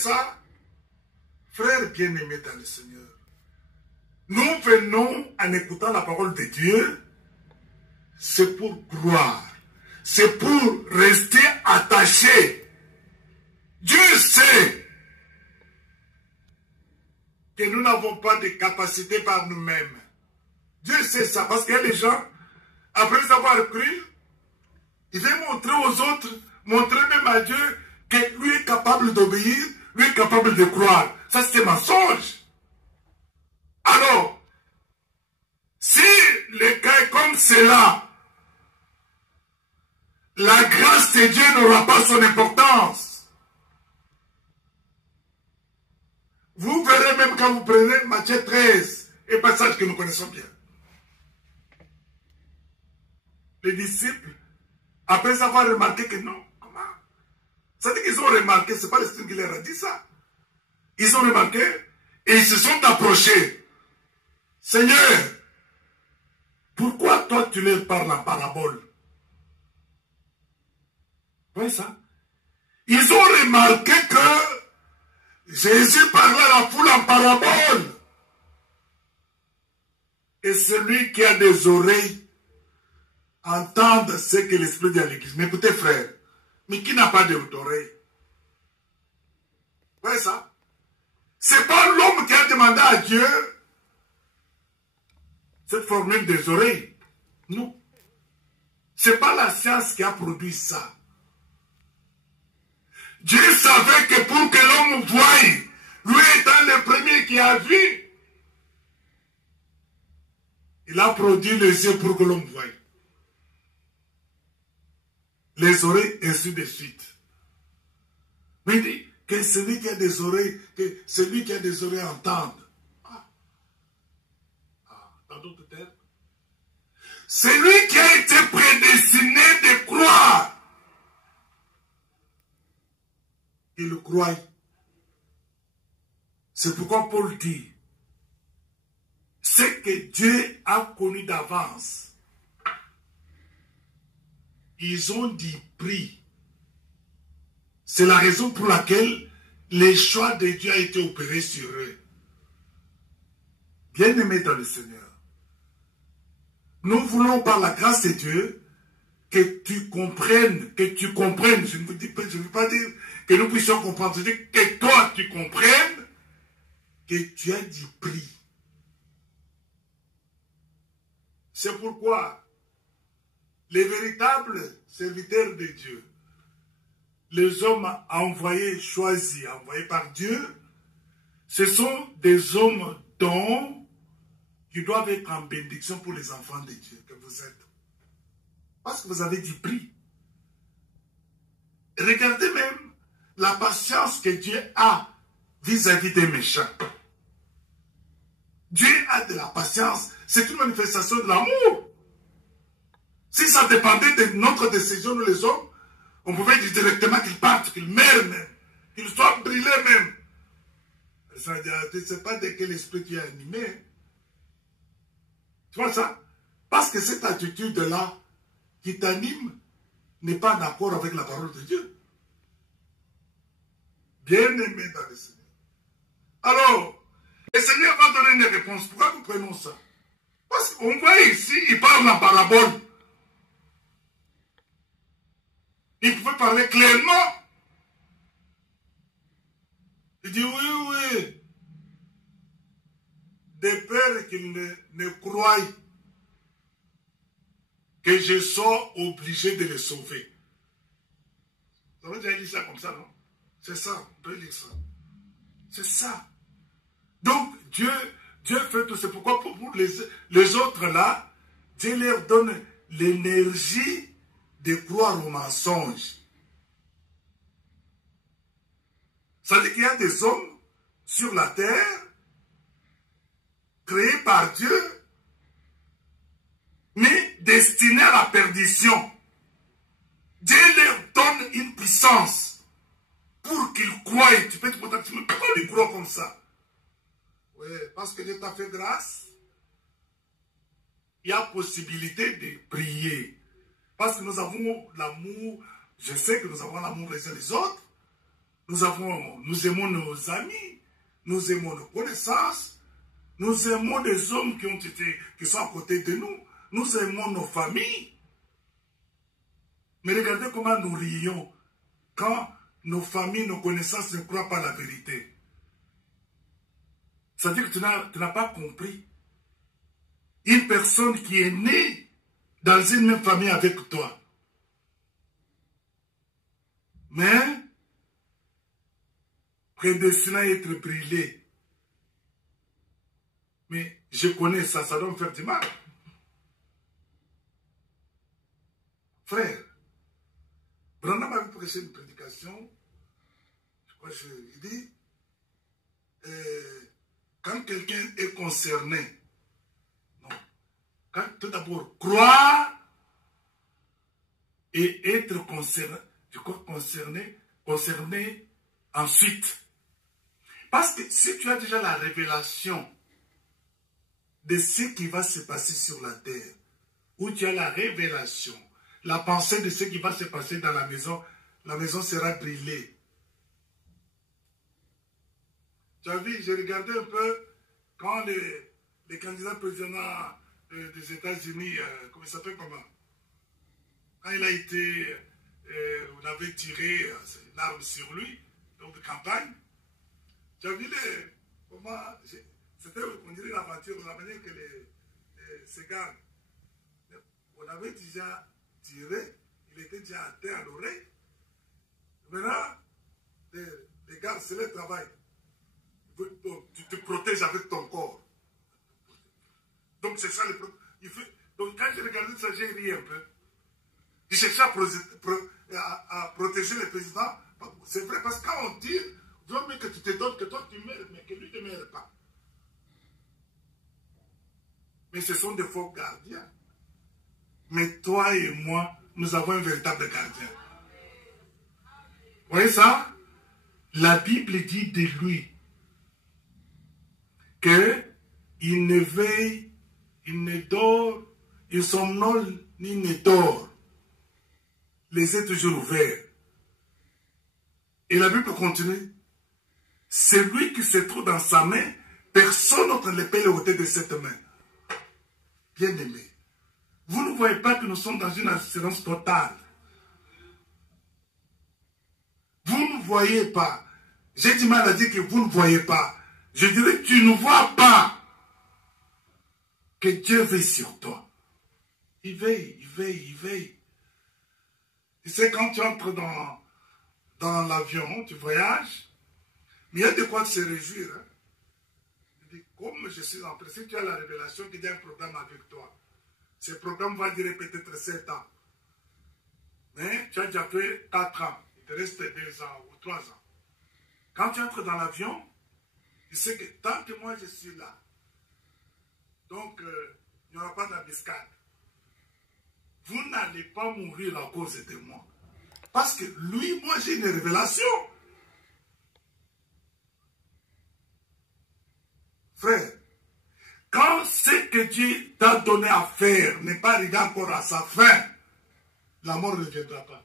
ça, frères bien-aimés dans le Seigneur, nous venons en écoutant la parole de Dieu, c'est pour croire, c'est pour rester attaché. Dieu sait que nous n'avons pas de capacité par nous-mêmes. Dieu sait ça, parce qu'il y a des gens, après avoir cru, ils veulent montrer aux autres, montrer même à Dieu que lui est capable d'obéir, lui est capable de croire. Ça, c'est un mensonge. Alors, si le cas est comme cela, la grâce de Dieu n'aura pas son importance. Vous verrez même quand vous prenez Matthieu 13, un passage que nous connaissons bien. Les disciples, après avoir remarqué que non, comment? Ça dit qu'ils ont remarqué, ce n'est pas l'Esprit qui leur a dit ça. Ils ont remarqué et ils se sont approchés. Seigneur, pourquoi toi tu leur parles en parabole? Vous voyez ça? Ils ont remarqué que Jésus parlait à la foule en parabole. Et celui qui a des oreilles entende ce que l'Esprit dit à l'Église. Mais écoutez frère, mais qui n'a pas d'oreilles? Vous voyez ça? C'est pas l'homme qui a demandé à Dieu cette formule des oreilles. Non. C'est pas la science qui a produit ça. Dieu savait que pour que l'homme voie, lui étant le premier qui a vu, il a produit les yeux pour que l'homme voie. Les oreilles, ainsi de suite. Mais il dit que celui qui a des oreilles, entende. Dans d'autres termes, celui qui a été prédestiné de croire, il croit. C'est pourquoi Paul dit, ce que Dieu a connu d'avance, ils ont dit pris. C'est la raison pour laquelle le choix de Dieu a été opéré sur eux. Bien-aimés dans le Seigneur, nous voulons par la grâce de Dieu que tu comprennes, je ne veux pas dire que nous puissions comprendre, je dis que toi tu comprennes que tu as du prix. C'est pourquoi les véritables serviteurs de Dieu, les hommes envoyés, choisis, envoyés par Dieu, ce sont des hommes dont qui doivent être en bénédiction pour les enfants de Dieu que vous êtes. Parce que vous avez du prix. Regardez même la patience que Dieu a vis-à-vis des méchants. Dieu a de la patience. C'est une manifestation de l'amour. Si ça dépendait de notre décision, nous les hommes, on pouvait dire directement qu'ils partent, qu'ils meurent même, qu'ils soient brûlés même. Ça veut dire, tu ne sais pas de quel esprit tu es animé. Tu vois ça? Parce que cette attitude-là qui t'anime n'est pas en accord avec la parole de Dieu. Bien-aimé dans le Seigneur. Alors, le Seigneur va donner une réponse. Pourquoi nous prenons ça? Parce qu'on voit ici, il parle en parabole. Il pouvait parler clairement. Il dit oui. De peur qu'il ne croie que je sois obligé de les sauver. Vous avez déjà dit ça comme ça, non? C'est ça, on peut lire ça. C'est ça. Donc, Dieu fait tout. C'est pourquoi pour les autres là, Dieu leur donne l'énergie de croire au mensonge. Ça veut dire qu'il y a des hommes sur la terre créés par Dieu, mais destinés à la perdition. Dieu leur donne une puissance pour qu'ils croient. Tu peux te contacter, mais pourquoi ils croient comme ça? Oui, parce que Dieu t'a fait grâce. Il y a possibilité de prier. Parce que nous avons l'amour, je sais que nous avons l'amour les uns les autres. nous aimons nos amis, nous aimons nos connaissances, nous aimons des hommes qui sont à côté de nous, nous aimons nos familles. Mais regardez comment nous rions quand nos familles, nos connaissances ne croient pas la vérité. C'est-à-dire que tu n'as pas compris. Une personne qui est née dans une même famille avec toi, mais prédestiné à être brûlé. Mais je connais ça, ça doit me faire du mal. Frère, Branham avait prêché une prédication, je crois que je dis, quand quelqu'un est concerné, non, quand tout d'abord croire et être concerné, je crois concerné ensuite. Parce que si tu as déjà la révélation de ce qui va se passer sur la terre, ou tu as la révélation, la pensée de ce qui va se passer dans la maison sera brûlée. Tu as vu, j'ai regardé un peu quand les candidats présidents des États-Unis, comment il s'appelle comment? Quand il a été, on avait tiré une arme sur lui, donc de campagne. Tu as vu comment, c'était, on dirait l'aventure, la manière que ces gars, on avait déjà tiré, il était déjà à terre à l'oreille. Maintenant, les gars, c'est le travail. Tu te protèges avec ton corps. Donc c'est ça le problème. Donc quand j'ai regardé ça, j'ai ri un peu. Il cherchait à protéger le président. C'est vrai, parce que quand on tire, il vaut mieux que tu te donnes, que toi tu meurs, mais que lui ne meure pas. Mais ce sont des faux gardiens. Mais toi et moi, nous avons un véritable gardien. Vous voyez ça? La Bible dit de lui qu'il ne veille, il ne dort, il somnole ni ne dort. Les yeux toujours ouverts. Et la Bible continue. Celui qui se trouve dans sa main, personne d'autre ne peut le ôter de cette main. Bien aimé. Vous ne voyez pas que nous sommes dans une assurance totale. Vous ne voyez pas. J'ai du mal à dire que vous ne voyez pas. Je dirais que tu ne vois pas que Dieu veille sur toi. Il veille, il veille, il veille. Tu sais, quand tu entres dans l'avion, tu voyages, mais il y a de quoi se réjouir. Hein? Comme je suis en principe, tu as la révélation qu'il y a un programme avec toi. Ce programme va durer peut-être 7 ans. Mais tu as déjà fait 4 ans. Il te reste 2 ans ou 3 ans. Quand tu entres dans l'avion, tu sais que tant que moi je suis là, donc il n'y aura pas d'embuscade. Vous n'allez pas mourir à cause de moi. Parce que lui, moi j'ai une révélation. Frère, quand ce que Dieu t'a donné à faire n'est pas arrivé encore à sa fin, la mort ne viendra pas.